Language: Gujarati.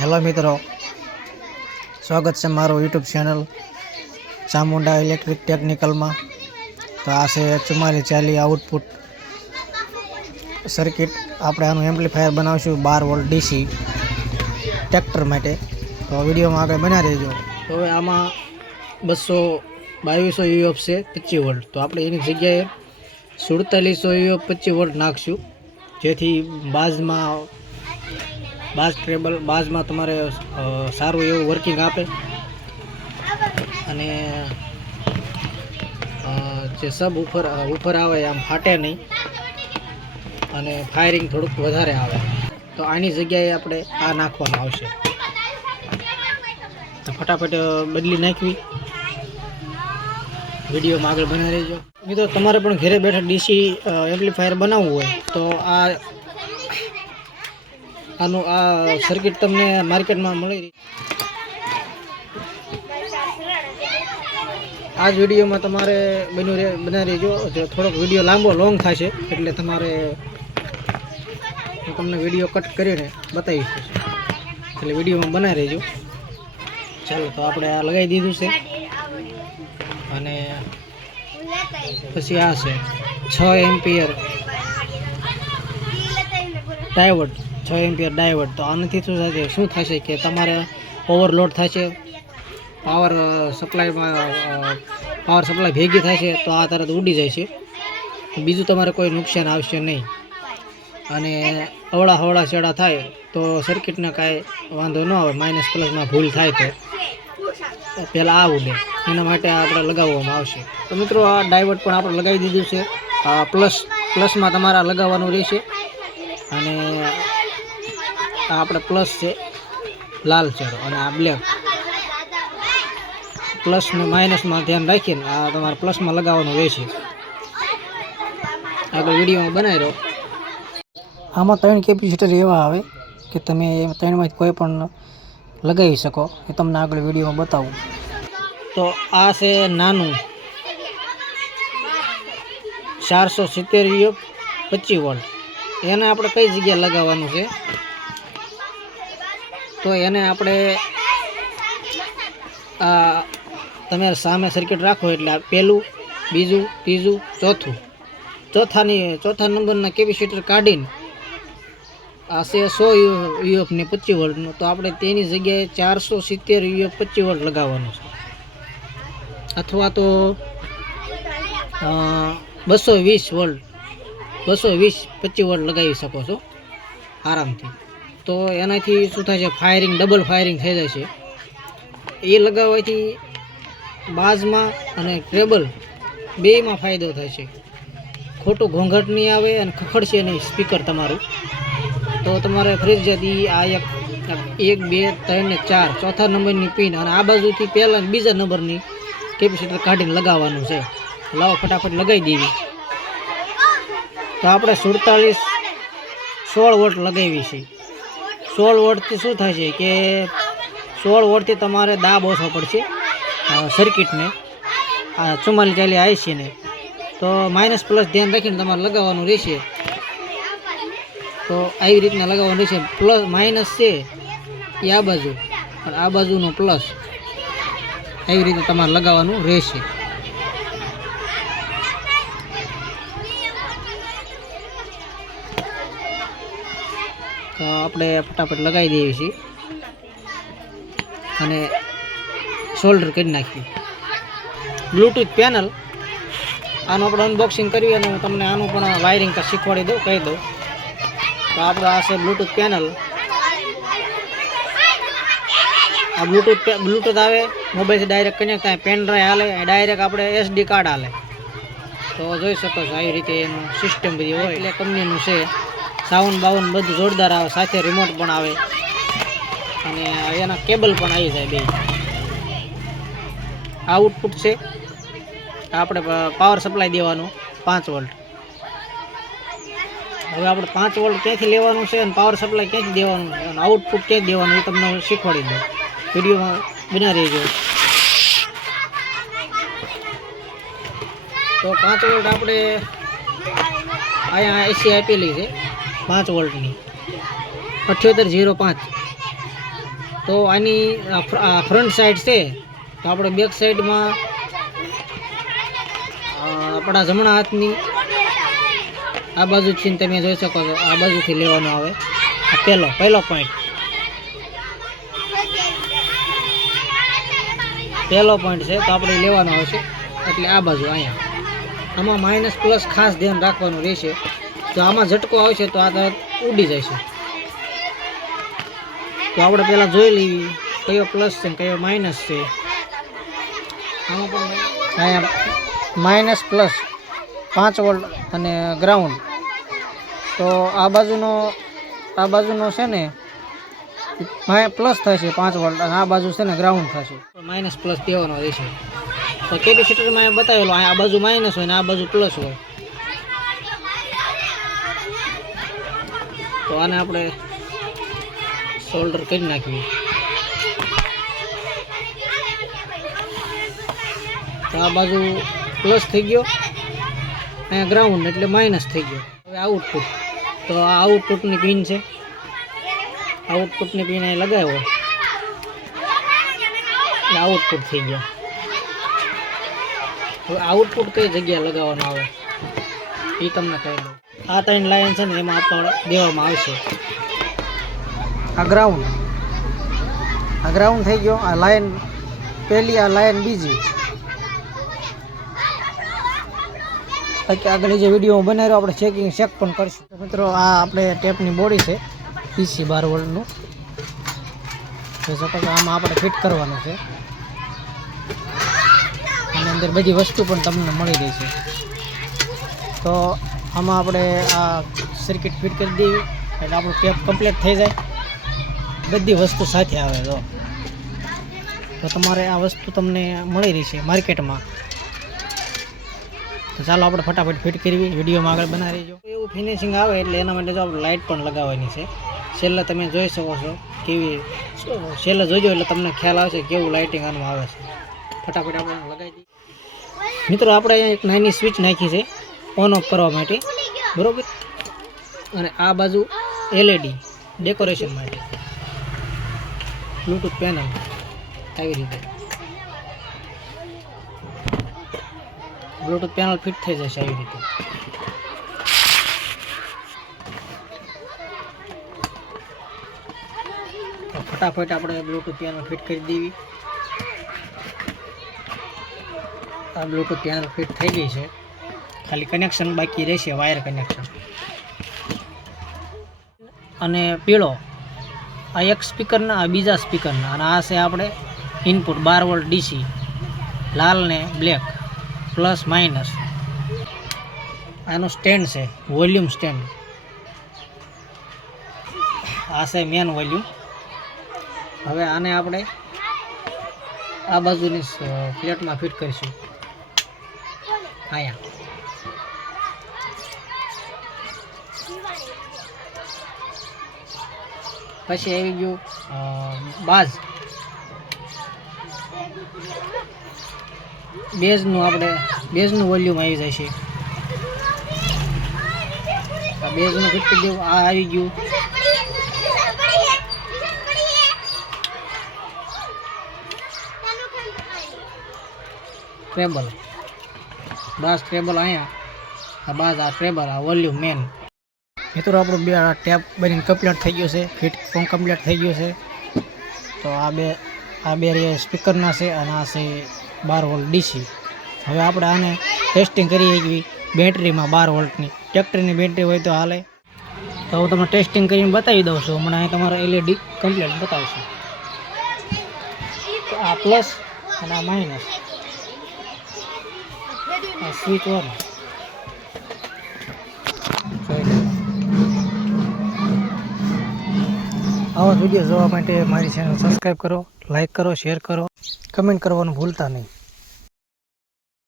હેલો મિત્રો, સ્વાગત છે મારું યુટ્યુબ ચેનલ ચામુંડા ઇલેક્ટ્રિક ટેકનિકલમાં। તો આ છે 4440 આઉટપુટ સર્કિટ। આપણે આનું એમ્પ્લીફાયર બનાવશું 12 વોલ્ટ ડીસી ટ્રેક્ટર માટે। તો વિડીયોમાં આગળ બના રહેજો। તો હવે આમાં 2200 યુએફ છે 25 વોલ્ટ, તો આપણે એની જગ્યાએ 4700 યુએફ 25 વોલ્ટ નાખશું, જેથી બાજમાં તમારે સારું એવું વર્કિંગ આપે અને જે સબ ઉપર આવે આમ ફાટે નહીં અને ફાયરિંગ થોડુંક વધારે આવે। તો આની જગ્યાએ આપણે આ નાખવામાં આવશે। તો ફટાફટ બદલી નાખવી, વિડીયોમાં આગળ બની રહેજો। મિત્રો, તમારે પણ ઘરે બેઠા ડીસી એમ્પ્લીફાયર બનાવવું હોય તો આનું આ સર્કિટ તમને માર્કેટમાં મળી રહી। આ જ વિડીયોમાં તમારે બના રહેજો। થોડોક વિડીયો લોંગ થશે એટલે તમારે હું તમને વિડીયો કટ કરીને બતાવીશ, એટલે વિડીયોમાં બના રહેજો। ચાલો, તો આપણે આ લગાવી દીધું છે અને પછી આ છે 6 એમ્પિયર ડાયોડ, 6 એમ્પિયર ડાયોડ। તો આનાથી શું થશે કે તમારે ઓવરલોડ થશે, પાવર સપ્લાય ભેગી થશે તો આ તરત ઉડી જાય છે, બીજું તમારે કોઈ નુકસાન આવશે નહીં। અને અવળા છેડા થાય તો સર્કિટને કાંઈ વાંધો ન આવે, માઇનસ પ્લસમાં ભૂલ થાય તો પહેલાં આ ઉડે, એના માટે આપણે લગાવવામાં આવશે। તો મિત્રો, આ ડાયોડ પણ આપણે લગાવી દીધું છે। પ્લસમાં તમારે લગાવવાનું રહેશે અને આ આપણે પ્લસ છે લાલ છેડો અને આ બ્લેક, પ્લસ ને માઇનસમાં ધ્યાન રાખીને આ તમારે પ્લસમાં લગાવવાનું રહેશે। આગળ વિડીયોમાં બનાવી રહો। આમાં 3 કેપેસિટર એવા આવે કે તમે 3માંથી કોઈ પણ લગાવી શકો, એ તમને આગળ વિડીયોમાં બતાવું। તો આ છે નાનું 470 યુએફ 25 વોલ્ટ, એને આપણે કઈ જગ્યાએ લગાવવાનું છે? તો એને આપણે તમે સામે સર્કિટ રાખો એટલે પહેલું, બીજું, ત્રીજું, ચોથા નંબરના કેપેસિટર કાઢીને આ છે 100 યુએફ ને 25 વોલ્ટનું, તો આપણે તેની જગ્યાએ 470 યુએફ 25 વોલ્ટ લગાવવાનું છે, અથવા તો 220 વોલ્ટ 25 વોલ્ટ લગાવી શકો છો આરામથી। તો એનાથી શું થાય છે, ડબલ ફાયરિંગ થઈ જાય છે। એ લગાવવાથી બાજમાં અને ટ્રેબલ બેયમાં ફાયદો થાય છે, ખોટું ઘોંઘાટ નહીં આવે અને ખખડશે નહીં સ્પીકર તમારું। તો તમારે ફરજિયાત આ 1, 2, 3 ને 4 ચોથા નંબરની પિન અને આ બાજુથી પહેલા અને બીજા નંબરની કેપેસિટર કાઢીને લગાવવાનું છે। લાવો ફટાફટ લગાવી દેવી। તો આપણે 16 વોલ્ટ લગાવી છે। 16 વોલ્ટથી શું થાય છે કે 16 વોલ્ટથી તમારે દાબ ઓછો પડશે સર્કિટને, આ 4440 આઈસીને। તો માઇનસ પ્લસ ધ્યાન રાખીને તમારે લગાવવાનું રહેશે। તો આવી રીતના લગાવવાનું રહેશે, પ્લસ માઇનસ છે એ આ બાજુ અને આ બાજુનો પ્લસ, એવી રીતે તમારે લગાવવાનું રહેશે। તો આપણે ફટાફટ લગાવી દઈએ છીએ અને સોલ્ડર કરી નાખીએ। બ્લૂટૂથ પેનલ, આનું આપણે અનબોક્સિંગ કરી અને હું તમને આનું પણ વાયરિંગ શીખવાડી દઉં, કહી દઉં। તો આપણે આ છે બ્લૂટૂથ પેનલ। આ બ્લૂટૂથ આવે, મોબાઈલથી ડાયરેક્ટ કનેક્ટ થાય, પેન ડ્રાઈવ હાલે, ડાયરેક્ટ આપણે SD કાર્ડ હાલે। તો જોઈ શકો છો આવી રીતે એનું સિસ્ટમ બધી હોય, એટલે કંપનીનું છે। સાઉન્ડ બાઉન્ડ બધું જોરદાર આવે, સાથે રિમોટ પણ આવે અને એના કેબલ પણ આવી જાય બે। આઉટપુટ છે, આપણે પાવર સપ્લાય દેવાનું 5 વોલ્ટ। હવે આપણે 5 વોલ્ટ ક્યાંથી લેવાનું છે અને પાવર સપ્લાય ક્યાંથી દેવાનું છે અને આઉટપુટ ક્યાંથી દેવાનું એ તમને શીખવાડી દઉં, વિડીયોમાં બના રહેજો। તો 5 વોલ્ટ આપણે અહીંયા એસી આપેલી છે 5 વોલ્ટની 7805, તો આની ફ્રન્ટ સાઈડ છે, તો આપણે બેક સાઈડમાં આપણા જમણા હાથની આ બાજુથી તમે જોઈ શકો છો, આ બાજુથી લેવાનો આવે. આ પહેલો પોઈન્ટ છે, તો આપણે લેવાનો આવશે. એટલે આ બાજુ અહીંયા આમાં માઇનસ પ્લસ ખાસ ધ્યાન રાખવાનું રહેશે. જો આમાં ઝટકો આવશે તો આ તરત ઉડી જશે. તો આપણે પહેલાં જોઈ લેવી કયો પ્લસ છે ને કયો માઇનસ છે. આમાં પણ અહીંયા માઇનસ પ્લસ 5 વોલ્ટ અને ગ્રાઉન્ડ. તો આ બાજુનો છે ને પ્લસ થશે 5 વોલ્ટ અને આ બાજુ છે ને ગ્રાઉન્ડ થશે. માઇનસ પ્લસ દેવાનો રહેશે. તો કેપેસિટરમાં બતાવેલો આ બાજુ માઇનસ હોય ને આ બાજુ પ્લસ હોય. તો આને આપણે સોલ્ડર કરી નાખીએ. તો આ બાજુ પ્લસ થઈ ગયો, અહીંયા ગ્રાઉન્ડ એટલે માઇનસ થઈ ગયો. હવે આઉટપુટ, તો આ આઉટપુટની પિન છે. આઉટપુટની પિન અહીં લગાવ્યો એટલે આઉટપુટ થઈ ગયા. હવે આઉટપુટ કઈ જગ્યાએ લગાવવાનું આવે એ તમને કહી દઉં. આ 3 લાઈન છે ને એમાં આપણે દેવામાં આવશે. આ ગ્રાઉન્ડ થઈ ગયો. આ લાઈન પહેલી, આ લાઈન બીજી. બાકી આગળ જે વિડીયો બનાવ્યો આપણે ચેક પણ કરીશું. મિત્રો આ આપણે ટેપની બોડી છે PC 12 વોલ્ટનું. જોઈ શકો છો આમાં આપણે ફિટ કરવાનું છે. આની અંદર બધી વસ્તુ પણ તમને મળી રહી છે. તો આમાં આપણે આ સર્કિટ ફિટ કરી દેવી એટલે આપણું ટેપ કમ્પ્લીટ થઈ જાય. બધી વસ્તુ સાથે આવે. તો તમારે આ વસ્તુ તમને મળી રહી છે માર્કેટમાં. તો ચાલો આપણે ફટાફટ ફિટ કરવી. વિડીયોમાં આગળ બનાવી રહીજો. એવું ફિનિશિંગ આવે એટલે એના માટે જો આપણે લાઇટ પણ લગાવવાની છે. છેલ્લે તમે જોઈ શકો છો કેવી, છેલ્લે જોઈજો એટલે તમને ખ્યાલ આવશે કેવું લાઇટિંગ આનું આવે છે. ફટાફટ આપણે લગાવી દઈએ. મિત્રો આપણે અહીંયા એક નાની સ્વિચ નાખી છે ઓન ઓફ કરવા માટે, બરાબર. અને આ બાજુ LED ડેકોરેશન માટે બ્લૂટૂથ પેનલ આવી રીતે બ્લૂટૂથ પેનલ ફિટ થઈ જશે આવી રીતે. તો ફટાફટ આપણે બ્લૂટૂથ પેનલ ફિટ કરી દેવી. આ બ્લૂટૂથ પેનલ ફિટ થઈ ગઈ છે, ખાલી કનેક્શન બાકી રહેશે, વાયર કનેક્શન. અને પીળો આ એક સ્પીકરના, આ બીજા સ્પીકરના, અને આ છે આપણે ઇનપુટ 12 વોલ્ટ DC. લાલ ને બ્લેક, પ્લસ માઇનસ. આનું સ્ટેન્ડ છે, વોલ્યુમ સ્ટેન્ડ. આ છે મેન વોલ્યુમ. હવે આને આપણે આ બાજુની પ્લેટમાં ફિટ કરીશું અહીંયા. પછી આવી ગયું બાજ. બેઝનું વોલ્યુમ આવી જાય છે. આ બેઝનું ફિટ કરી દેવું. આ આવી ગયું ટ્રેબલ. બાસ ટ્રેબલ અહીંયા, આ બાજ, આ ટ્રેબલ, આ વોલ્યુમ મેન. મિત્રો આપણું બે ટેપ બનીને કમ્પ્લીટ થઈ ગયું છે, ફિટ પણ કમ્પ્લીટ થઈ ગયું છે. તો આ બે સ્પીકરના છે અને આ છે 12 વોલ્ટ DC. હવે આપણે આને ટેસ્ટિંગ કરીએ બેટરીમાં 12 વોલ્ટની. ટ્રેક્ટરની બેટરી હોય તો હાલે. તો હું તમને ટેસ્ટિંગ કરીને બતાવી દઉં છું. હમણાં અહીં તમારો LED કમ્પ્લીટ બતાવશું. તો આ પ્લસ અને આ માઇનસ. આ સ્વિચ ઓન. આવા વિડીયો જોવા માટે મારી ચેનલ સબસ્ક્રાઈબ કરો, લાઈક કરો, શેર કરો, કમેન્ટ કરવાનું ભૂલતા નહીં.